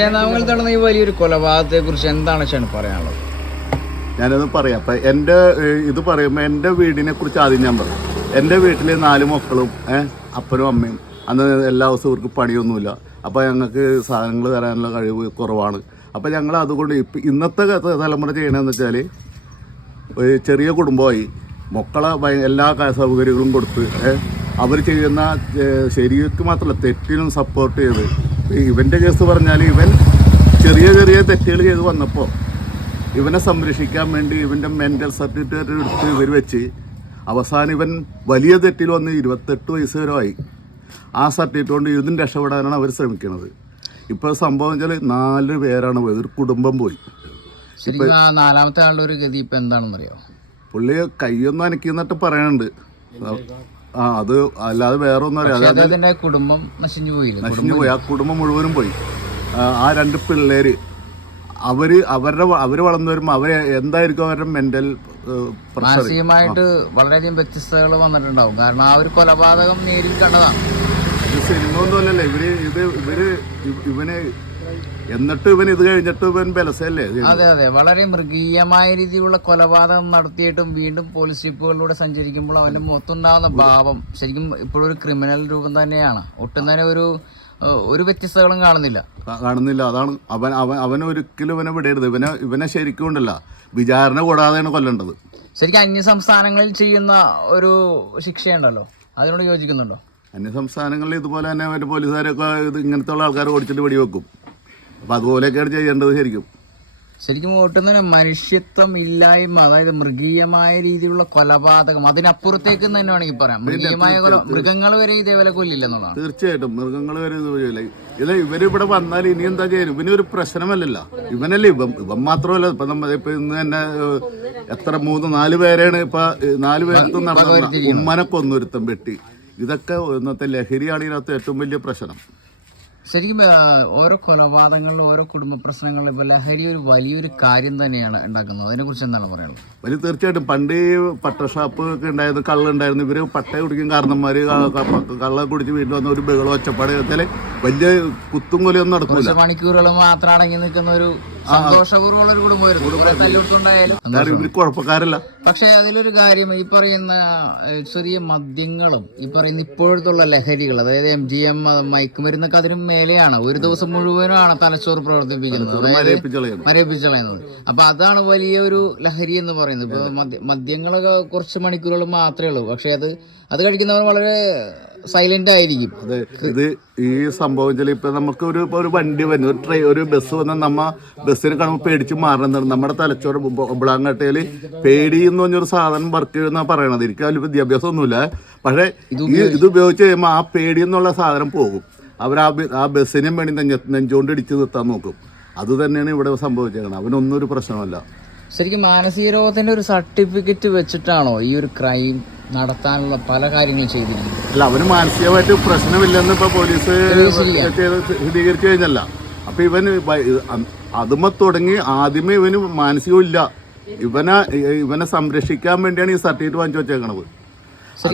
നടന്ന ഈ വലിയൊരു കൊലപാതകത്തെ കുറിച്ച് എന്താണ് പറയാനുള്ളത്? ഞാനത് പറയാം. അപ്പം ഇത് പറയുമ്പോൾ എൻ്റെ വീടിനെ കുറിച്ച് ആദ്യം ഞാൻ പറയും. എൻ്റെ വീട്ടിൽ 4 മക്കളും അപ്പനും അമ്മയും. അന്ന് എല്ലാ ദിവസവും ഇവർക്ക് പണിയൊന്നുമില്ല. അപ്പോൾ ഞങ്ങൾക്ക് സാധനങ്ങൾ തരാനുള്ള കഴിവ് കുറവാണ്. അപ്പോൾ ഞങ്ങൾ അതുകൊണ്ട് ഇന്നത്തെ തലമുറ ചെയ്യണമെന്ന് വെച്ചാൽ ചെറിയ കുടുംബമായി മക്കളെ എല്ലാ സൗകര്യങ്ങളും കൊടുത്ത് അവർ ചെയ്യുന്ന ശരിക്ക് മാത്രമല്ല തെറ്റിനും സപ്പോർട്ട് ചെയ്ത്. ഇവൻ്റെ കേസ് പറഞ്ഞാൽ ഇവൻ ചെറിയ ചെറിയ തെറ്റുകൾ ചെയ്ത് വന്നപ്പോൾ ഇവനെ സംരക്ഷിക്കാൻ വേണ്ടി ഇവൻ്റെ മെൻ്റൽ സർട്ടിഫിക്കറ്റ് എടുത്ത് ഇവർ വെച്ച് അവസാനം ഇവൻ വലിയ തെറ്റിൽ വന്ന് 28 വയസ്സ് വരെ ആയി. ആ സർട്ടിഫിക്കറ്റ് കൊണ്ട് ഇതിന് രക്ഷപ്പെടാനാണ് അവർ ശ്രമിക്കുന്നത്. ഇപ്പോൾ സംഭവം വെച്ചാൽ 4 പേരാണ് പോയത്, ഒരു കുടുംബം പോയി. നാലാമത്തെ ആളുടെ ഒരു ഗതി ഇപ്പം എന്താണെന്നറിയോ? പുള്ളി കൈയൊന്നും അനക്കിന്നിട്ട് പറയാനുണ്ട്. അത് അല്ലാതെ വേറെ ഒന്നും അറിയാതെ കുടുംബം നശിഞ്ഞു പോയി. ആ കുടുംബം മുഴുവനും പോയി. ആ 2 പിള്ളേര് അവർ വളർന്നു വരുമ്പോൾ എന്തായിരിക്കും അവരുടെ മെന്റൽ മാനസികമായിട്ട് വളരെയധികം വ്യത്യസ്തതകൾ വന്നിട്ടുണ്ടാവും. കാരണം ആ ഒരു കൊലപാതകം നേരിൽ കണ്ടതാണ്. ഇത് സിനിമ ഒന്നുമല്ലല്ലോ. ഇവന് എന്നിട്ട് ഇത് കഴിഞ്ഞിട്ട് ഇവൻ ബലസല്ലേ? അതെ, വളരെ മൃഗീയമായ രീതിയിലുള്ള കൊലപാതകം നടത്തിയിട്ടും വീണ്ടും പോലീസ് ജീപ്പുകളിലൂടെ സഞ്ചരിക്കുമ്പോൾ അവന്റെ മുഖത്തുണ്ടാവുന്ന ഭാവം ശരിക്കും ഇപ്പോഴൊരു ക്രിമിനൽ രൂപം തന്നെയാണ്. ഒട്ടും തന്നെ ഒരു വ്യത്യസ്തകളും കാണുന്നില്ല. അതാണ് അവൻ ഒരിക്കലും ഇവനെ വിടരുത്. ഇവനെ ശരിക്കും ഉണ്ടല്ല വിചാരണ കൂടാതെയാണ് കൊല്ലേണ്ടത്. ശരിക്കും അന്യ സംസ്ഥാനങ്ങളിൽ ചെയ്യുന്ന ഒരു ശിക്ഷയുണ്ടല്ലോ, അതിനോട് യോജിക്കുന്നുണ്ടോ? അന്യ സംസ്ഥാനങ്ങളിൽ ഇതുപോലെ തന്നെ മറ്റേ പോലീസുകാരൊക്കെ ഇങ്ങനത്തെ ഉള്ള ആൾക്കാരെ ഓടിച്ചിട്ട് വെടിവെക്കും. അപ്പം അതുപോലെയൊക്കെയാണ് ചെയ്യേണ്ടത്. ശരിക്കും ഒട്ടും തന്നെ മനുഷ്യത്വം ഇല്ലായ്മ, അതായത് മൃഗീയമായ രീതിയിലുള്ള കൊലപാതകം, അതിനപ്പുറത്തേക്ക് തന്നെ വേണമെങ്കിൽ പറയാം. മൃഗീയമായ മൃഗങ്ങൾ വരെ ഇതേപോലെ കൊല്ലില്ലെന്നുള്ളതാണ്. തീർച്ചയായിട്ടും മൃഗങ്ങൾ വരെ ഇവരിവിടെ വന്നാൽ ഇനി എന്താ ചെയ്യും? ഇവനൊരു പ്രശ്നമല്ലല്ലോ. ഇവനല്ലേ ഇവൻ മാത്രമല്ല. ഇപ്പൊ ഇന്ന് തന്നെ എത്ര 3-4 പേരാണ് ഇപ്പൊ 4 പേർക്കും നടന്ന ഉമ്മനെ കൊന്നൊരുത്തം വെട്ടി. ഇതൊക്കെ ഇന്നത്തെ ലഹരിയാണ് ഇതിനകത്ത് ഏറ്റവും വലിയ പ്രശ്നം. ശരിക്കും ഓരോ കൊലപാതകങ്ങളിലും ഓരോ കുടുംബ പ്രശ്നങ്ങളിലും ഇപ്പോൾ ലഹരി ഒരു വലിയൊരു കാര്യം തന്നെയാണ് ഉണ്ടാക്കുന്നത്. അതിനെക്കുറിച്ച് എന്താണ് പറയുന്നത്? തീർച്ചയായിട്ടും പണ്ട് ഈ പട്ട ഷാപ്പ് ഒക്കെ ഉണ്ടായിരുന്നു, കള്ളുണ്ടായിരുന്നു. ഇവർ പട്ട കുടിക്കും കാരണന്മാർ കള്ള കുടിച്ച് വീട്ടിൽ വന്ന ഒരു ബഹളം ഒച്ചപ്പാട് വെച്ചാൽ വലിയ കുത്തും കൊലയൊന്നും നടക്കില്ല. മണിക്കൂറുകൾ മാത്രം അടങ്ങി നിൽക്കുന്ന ഒരു സന്തോഷപൂർവ്വമുള്ള ഒരു കുടുംബമായിരുന്നു. ഇവർ കുഴപ്പക്കാരല്ല. പക്ഷെ അതിലൊരു കാര്യം, ഈ പറയുന്ന ചെറിയ മദ്യങ്ങളും ഈ പറയുന്ന ഇപ്പോഴത്തുള്ള ലഹരികൾ, അതായത് MGM മയക്കുമരുന്നൊക്കെ അതിനും മേലെയാണ്. ഒരു ദിവസം മുഴുവനാണ് തലച്ചോറ് പ്രവർത്തിപ്പിക്കുന്നത്, മരവിപ്പിച്ചളയുന്നത്. അപ്പൊ അതാണ് വലിയൊരു ലഹരി എന്ന് പറയുന്നത്. ഇപ്പൊ മദ്യങ്ങളൊക്കെ കുറച്ച് മണിക്കൂറുകൾ മാത്രമേ ഉള്ളൂ, പക്ഷെ അത് കഴിക്കുന്നവർ വളരെ സൈലന്റ് ആയിരിക്കും. അതെ, ഇത് ഈ സംഭവം ഇപ്പൊ നമുക്ക് ഒരു വണ്ടി വന്നു, ഒരു ബസ് വന്നാൽ ബസ്സിനെ കാണുമ്പോൾ പേടിച്ച് മാറുന്നതാണ്. നമ്മുടെ തലച്ചോറ് ബ്ലാങ്കട്ടയില് പേടി എന്ന് പറഞ്ഞൊരു സാധനം വർക്ക് ചെയ്യുന്ന പറയണത്. എനിക്ക് അതിൽ വിദ്യാഭ്യാസം ഒന്നുമില്ല, പക്ഷെ ഇത് ഉപയോഗിച്ച് കഴിയുമ്പോൾ ആ പേടി എന്നുള്ള സാധനം പോകും. അവർ ആ ബസ്സിനും വേണ്ടി നെഞ്ചോണ്ട് ഇടിച്ച് നിർത്താൻ നോക്കും. അത് തന്നെയാണ് ഇവിടെ സംഭവിച്ചേക്കുന്നത്. അവനൊന്നും ഒരു പ്രശ്നമല്ല. ശരിക്കും മാനസിക രോഗത്തിന്റെ ഒരു സർട്ടിഫിക്കറ്റ് വെച്ചിട്ടാണോ ഈ ഒരു ക്രൈം നടത്താനുള്ള പല കാര്യങ്ങളും ചെയ്തിരിക്കുന്നത്? അല്ല, അവന് മാനസികമായിട്ട് പ്രശ്നമില്ലെന്ന് ഇപ്പൊ പോലീസ് സ്ഥിരീകരിച്ചു കഴിഞ്ഞല്ല. അപ്പൊ അതുമ തുടങ്ങി ആദ്യമേ ഇവന് മാനസികമില്ല. ഇവനെ സംരക്ഷിക്കാൻ വേണ്ടിയാണ് ഈ സർട്ടിഫിക്കറ്റ് വാങ്ങിച്ചു വെച്ചേക്കണത്.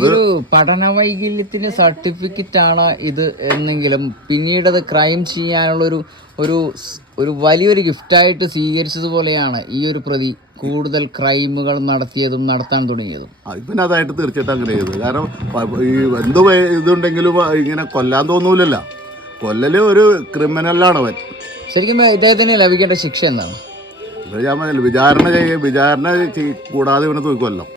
ഒരു പഠന വൈകല്യത്തിന്റെ സർട്ടിഫിക്കറ്റ് ആണ് ഇത് എന്നെങ്കിലും പിന്നീട് അത് ക്രൈം ചെയ്യാനുള്ള ഒരു വലിയൊരു ഗിഫ്റ്റായിട്ട് സ്വീകരിച്ചതുപോലെയാണ് ഈ ഒരു പ്രതി കൂടുതൽ ക്രൈമുകൾ നടത്തിയതും നടത്താൻ തുടങ്ങിയതും. ഇപ്പം അതായിട്ട് തീർച്ചയായിട്ടും അങ്ങനെ ചെയ്തത്. കാരണം ഈ എന്ത് ഇതുണ്ടെങ്കിലും ഇങ്ങനെ കൊല്ലാൻ തോന്നൂലല്ല. കൊല്ലല് ഒരു ക്രിമിനലാണ് അവൻ. ശരിക്കും ഇദ്ദേഹത്തിന് ലഭിക്കേണ്ട ശിക്ഷ എന്താണ്? വിചാരണ കൂടാതെ ഇവനെ തൂക്കൊല്ലാം.